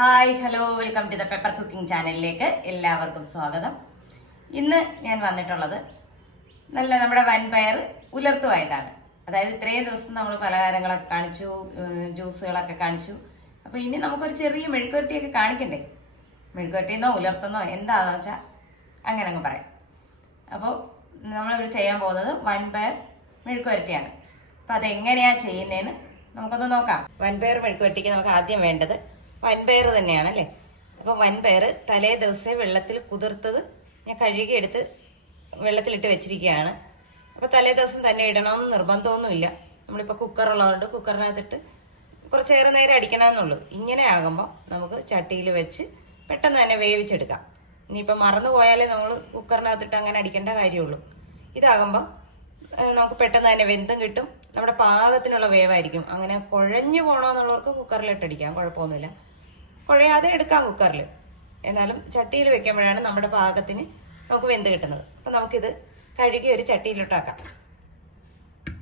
Hi hello welcome to the pepper cooking ചാനലിലേക്ക് എല്ലാവർക്കും സ്വാഗതം. ഇന്ന് ഞാൻ വന്നിട്ടുള്ളത് നല്ല നമ്മുടെ വൻപയർ ഉലർത്തുമായിട്ടാണ് അതായത് ഇത്രയും ദിവസം നമ്മൾ പലഹാരങ്ങളൊക്കെ കാണിച്ചു ജ്യൂസുകളൊക്കെ കാണിച്ചു. അപ്പോൾ ഇനി നമുക്കൊരു ചെറിയ മെഴുക്കുവരട്ടിയൊക്കെ കാണിക്കണ്ടേ? മെഴുക്കുവരട്ടിന്നോ ഉലർത്തുന്നോ എന്താണെന്ന് വെച്ചാൽ അങ്ങനെ അങ്ങ് പറയാം. അപ്പോൾ നമ്മളിവിടെ ചെയ്യാൻ പോകുന്നത് വൻപയർ മെഴുക്കുവരട്ടിയാണ്. അപ്പോൾ അതെങ്ങനെയാണ് ചെയ്യുന്നതെന്ന് നമുക്കൊന്ന് നോക്കാം. വൻപയർ മെഴുക്കുവരട്ടിക്ക് നമുക്ക് ആദ്യം വേണ്ടത് വൻപയർ തന്നെയാണ് അല്ലേ അപ്പോൾ വൻപയർ തലേ ദിവസേ വെള്ളത്തിൽ കുതിർത്തത് ഞാൻ കഴുകിയെടുത്ത് വെള്ളത്തിലിട്ട് വെച്ചിരിക്കുകയാണ്. അപ്പോൾ തലേ ദിവസം തന്നെ ഇടണമെന്ന് നിർബന്ധമൊന്നുമില്ല. നമ്മളിപ്പോൾ കുക്കറുള്ളതുകൊണ്ട് കുക്കറിനകത്തിട്ട് കുറച്ചേറെ നേരം അടിക്കണമെന്നുള്ളൂ. ഇങ്ങനെ ആകുമ്പോൾ നമുക്ക് ചട്ടിയിൽ വെച്ച് പെട്ടെന്ന് തന്നെ വേവിച്ചെടുക്കാം. ഇനിയിപ്പോൾ മറന്നു പോയാലേ നമ്മൾ കുക്കറിനകത്തിട്ട് അങ്ങനെ അടിക്കേണ്ട കാര്യമുള്ളൂ. ഇതാകുമ്പോൾ നമുക്ക് പെട്ടെന്ന് തന്നെ വെന്തും കിട്ടും. നമ്മുടെ പാകത്തിനുള്ള വേവായിരിക്കും. അങ്ങനെ കുഴഞ്ഞു പോകണമെന്നുള്ളവർക്ക് കുക്കറിലിട്ടടിക്കാം കുഴപ്പമൊന്നുമില്ല. കുഴയാതെ എടുക്കാം കുക്കറിൽ എന്നാലും ചട്ടിയിൽ വെക്കുമ്പോഴാണ് നമ്മുടെ പാകത്തിന് നമുക്ക് വെന്ത് കിട്ടുന്നത്. അപ്പം നമുക്കിത് കഴുകി ഒരു ചട്ടിയിലോട്ടാക്കാം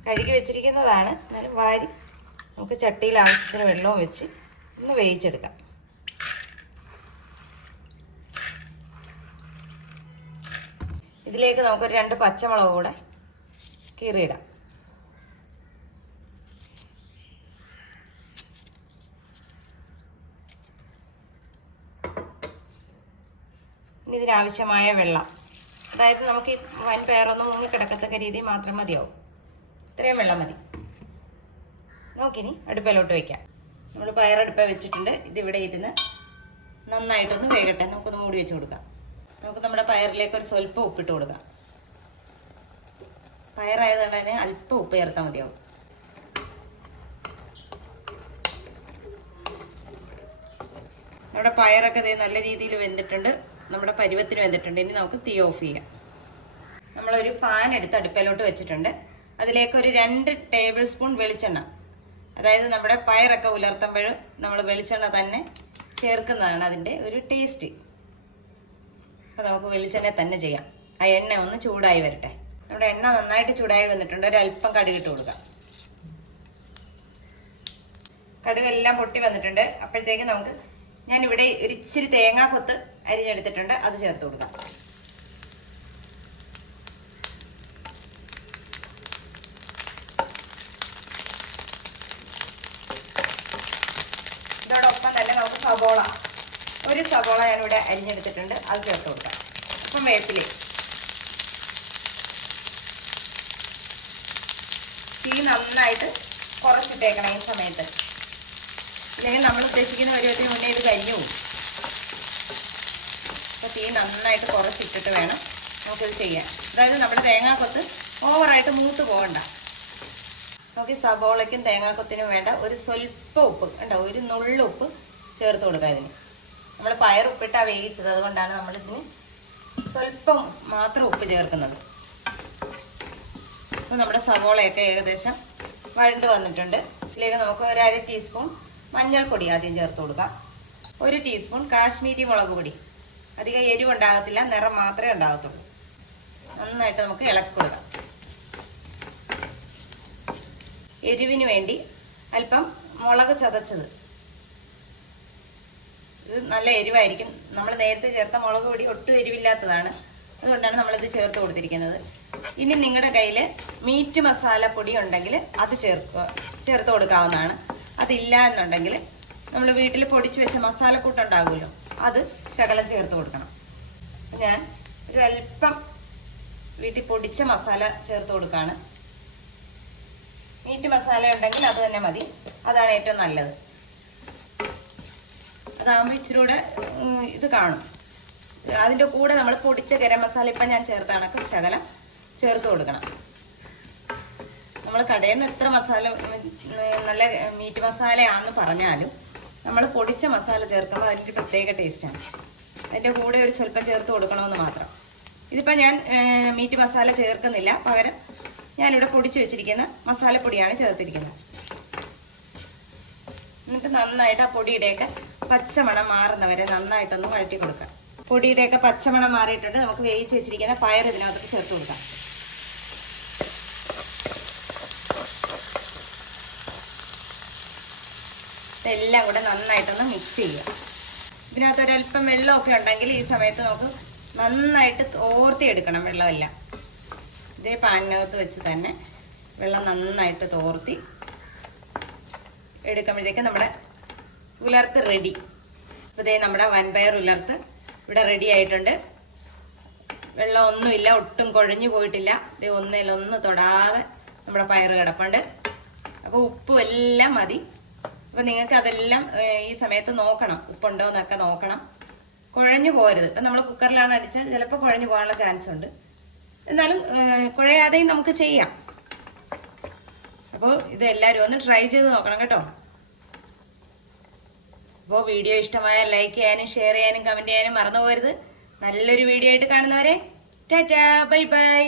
കഴുകി വെച്ചിരിക്കുന്നതാണ്. എന്നാലും വാരി നമുക്ക് ചട്ടിയിൽ ആവശ്യത്തിന് വെള്ളവും വെച്ച് ഒന്ന് വേവിച്ചെടുക്കാം. ഇതിലേക്ക് നമുക്കൊരു രണ്ട് പച്ചമുളക് കൂടെ കീറിയിടാം. ഇനി ഇതിനാവശ്യമായ വെള്ളം. അതായത് നമുക്ക് ഈ വൻ മുങ്ങി കിടക്കത്തക്ക രീതി മാത്രം മതിയാവും. ഇത്രയും വെള്ളം മതി. നോക്കിനി അടുപ്പിലോട്ട് വയ്ക്കാം നമ്മൾ പയറടുപ്പ വെച്ചിട്ടുണ്ട്. ഇതിവിടെ ഇരുന്ന് നന്നായിട്ടൊന്ന് വേകട്ടെ. നമുക്കൊന്ന് മൂടി വെച്ച് കൊടുക്കാം. നമുക്ക് നമ്മുടെ പയറിലേക്ക് ഒരു സ്വല്പം ഉപ്പിട്ട് കൊടുക്കാം. പയറായതുകൊണ്ട് തന്നെ അല്പം ഉപ്പ് ചേർത്താൽ മതിയാവും. നമ്മുടെ പയറൊക്കെ ദേ നല്ല രീതിയിൽ വെന്തിട്ടുണ്ട്. നമ്മുടെ പരുവത്തിന് വെന്തിട്ടുണ്ട് ഇനി നമുക്ക് തീ ഓഫ് ചെയ്യാം. നമ്മളൊരു പാൻ എടുത്ത് അടുപ്പിലോട്ട് വെച്ചിട്ടുണ്ട്. അതിലേക്ക് ഒരു രണ്ട് ടേബിൾ സ്പൂൺ വെളിച്ചെണ്ണ. അതായത് നമ്മുടെ പയറൊക്കെ ഉലർത്തുമ്പോൾ നമ്മൾ വെളിച്ചെണ്ണ തന്നെ ചേർക്കുന്നതാണ് അതിന്റെ ഒരു ടേസ്റ്റ് അപ്പോൾ നമുക്ക് വെളിച്ചെണ്ണ തന്നെ ചെയ്യാം. ആ എണ്ണ ഒന്ന് ചൂടായി വരട്ടെ. നമ്മുടെ എണ്ണ നന്നായിട്ട് ചൂടായി വന്നിട്ടുണ്ട്. ഒരല്പം കടുകിട്ട് കൊടുക്കാം. കടുകെല്ലാം പൊട്ടി വന്നിട്ടുണ്ട്. അപ്പോഴത്തേക്ക് നമുക്ക് ഞാനിവിടെ ഒരു ഇച്ചിരി തേങ്ങാ കൊത്ത് അരിഞ്ഞെടുത്തിട്ടുണ്ട് അത് ചേർത്ത് കൊടുക്കാം. ഇതോടൊപ്പം തന്നെ നമുക്ക് സവോള ഒരു സവോള ഞാനിവിടെ അരിഞ്ഞെടുത്തിട്ടുണ്ട് അത് ചേർത്ത് കൊടുക്കാം. അപ്പം വേപ്പിലേ തീ നന്നായിട്ട് കുറച്ചിട്ടേക്കണം ഈ സമയത്ത്. ഇല്ലെങ്കിൽ നമ്മൾ ഉദ്ദേശിക്കുന്ന ഒരു മുന്നേ ഇത് കഴിഞ്ഞു പോകും. അപ്പോൾ തീ നന്നായിട്ട് കുറച്ചിട്ടിട്ട് വേണം നമുക്കിത് ചെയ്യാൻ. അതായത് നമ്മുടെ തേങ്ങാക്കൊത്ത് ഓവറായിട്ട് മൂത്ത് പോകണ്ട. നമുക്ക് സബോളയ്ക്കും തേങ്ങാക്കൊത്തിനും വേണ്ട ഒരു സ്വല്പ ഉപ്പ് ഉണ്ടോ ഒരു നുള്ളു ഉപ്പ് ചേർത്ത് കൊടുക്കുക ഇതിന്. നമ്മൾ പയർ ഉപ്പിട്ടാണ് വേവിച്ചത് അതുകൊണ്ടാണ് നമ്മളിതിന് സ്വല്പം മാത്രം ഉപ്പ് ചേർക്കുന്നത്. അപ്പോൾ നമ്മുടെ സവോളയൊക്കെ ഏകദേശം വഴണ്ട് വന്നിട്ടുണ്ട്. ഇതിലേക്ക് നമുക്ക് ഒരു അര ടീസ്പൂൺ മഞ്ഞൾപ്പൊടി ആദ്യം ചേർത്ത് കൊടുക്കാം. ഒരു ടീസ്പൂൺ കാശ്മീരി മുളക് പൊടി. അധികം എരിവ് ഉണ്ടാകത്തില്ല നിറം മാത്രമേ ഉണ്ടാകത്തുള്ളൂ. നന്നായിട്ട് നമുക്ക് ഇളക്കി കൊടുക്കാം. എരിവിന് വേണ്ടി അല്പം മുളക് ചതച്ചത്. ഇത് നല്ല എരിവായിരിക്കും. നമ്മൾ നേരത്തെ ചേർത്ത മുളക് പൊടി ഒട്ടും എരിവില്ലാത്തതാണ്. അതുകൊണ്ടാണ് നമ്മളിത് ചേർത്ത് കൊടുത്തിരിക്കുന്നത്. ഇനി നിങ്ങളുടെ കയ്യിൽ മീറ്റ് മസാല പൊടി ഉണ്ടെങ്കിൽ അത് ചേർക്കുക ചേർത്ത് കൊടുക്കാവുന്നതാണ്. അതില്ല എന്നുണ്ടെങ്കിൽ നമ്മൾ വീട്ടിൽ പൊടിച്ച് വെച്ച മസാലക്കൂട്ടുണ്ടാകുമല്ലോ അത് ശകലം ചേർത്ത് കൊടുക്കണം. ഞാൻ ഒരു അല്പം വീട്ടിൽ പൊടിച്ച മസാല ചേർത്ത് കൊടുക്കുകയാണ് മീറ്റ് മസാല ഉണ്ടെങ്കിൽ അത് തന്നെ മതി. അതാണ് ഏറ്റവും നല്ലത്. അതാകുമ്പോൾ ഇച്ചിരി കൂടെ ഇത് കാണും. അതിന്റെ കൂടെ നമ്മൾ പൊടിച്ച ഗരം മസാല ഇപ്പം ഞാൻ ചേർത്ത ശകലം ചേർത്ത് കൊടുക്കണം. നമ്മൾ കടയിൽ നിന്ന് എത്ര മസാല നല്ല മീറ്റ് മസാലയാണെന്ന് പറഞ്ഞാലും നമ്മൾ പൊടിച്ച മസാല ചേർക്കുമ്പോൾ അതിന്റെ പ്രത്യേക ടേസ്റ്റാണ് അതിന്റെ കൂടെ ഒരു സ്വല്പം ചേർത്ത് കൊടുക്കണമെന്ന് മാത്രം. ഇതിപ്പോൾ ഞാൻ മീറ്റ് മസാല ചേർക്കുന്നില്ല. പകരം ഞാനിവിടെ പൊടിച്ച് വെച്ചിരിക്കുന്ന മസാലപ്പൊടിയാണ് ചേർത്തിരിക്കുന്നത്. എന്നിട്ട് നന്നായിട്ട് ആ പൊടിയുടെയൊക്കെ പച്ചമണം മാറുന്നവരെ നന്നായിട്ടൊന്ന് വഴറ്റി കൊടുക്കാം പൊടിയുടെയൊക്കെ പച്ചമണം മാറിയിട്ടുണ്ട്. നമുക്ക് വേവിച്ച് വെച്ചിരിക്കുന്ന പയർ ഇതിനകത്ത് ചേർത്ത് കൊടുക്കാം. ഇതെല്ലാം കൂടെ നന്നായിട്ടൊന്ന് മിക്സ് ചെയ്യുക. ഇതിനകത്ത് ഒരല്പം വെള്ളമൊക്കെ ഉണ്ടെങ്കിൽ ഈ സമയത്ത് നമുക്ക് നന്നായിട്ട് തോർത്തിയെടുക്കണം വെള്ളമെല്ലാം. ഇതേ പാനിനകത്ത് വെച്ച് തന്നെ വെള്ളം നന്നായിട്ട് തോർത്തി എടുക്കുമ്പോഴത്തേക്ക് നമ്മുടെ ഉലർത്ത് റെഡി അപ്പോൾ ഇതേ നമ്മുടെ വൻപയർ ഉലർത്ത് ഇവിടെ റെഡി ആയിട്ടുണ്ട്. വെള്ളം ഒന്നുമില്ല ഒട്ടും കുഴഞ്ഞു പോയിട്ടില്ല. ഇത് ഒന്നിലൊന്ന് തൊടാതെ നമ്മുടെ പയർ കിടപ്പുണ്ട്. അപ്പോൾ ഉപ്പും എല്ലാം മതി. അപ്പോൾ നിങ്ങൾക്ക് അതെല്ലാം ഈ സമയത്ത് നോക്കണം. ഉപ്പുണ്ടോ എന്നൊക്കെ നോക്കണം. കുഴഞ്ഞു പോരുത് ഇപ്പം നമ്മൾ കുക്കറിലാണ് അടിച്ചാൽ ചിലപ്പോൾ കുഴഞ്ഞു പോകാനുള്ള ചാൻസ് ഉണ്ട്. എന്നാലും കുഴയാതെയും നമുക്ക് ചെയ്യാം. അപ്പോൾ ഇത് എല്ലാവരും ഒന്ന് ട്രൈ ചെയ്ത് നോക്കണം കേട്ടോ. അപ്പോൾ വീഡിയോ ഇഷ്ടമായ ലൈക്ക് ചെയ്യാനും ഷെയർ ചെയ്യാനും കമന്റ് ചെയ്യാനും മറന്നു പോകരുത്. നല്ലൊരു വീഡിയോ ആയിട്ട് കാണുന്നവരെ ടാറ്റാ ബൈ ബൈ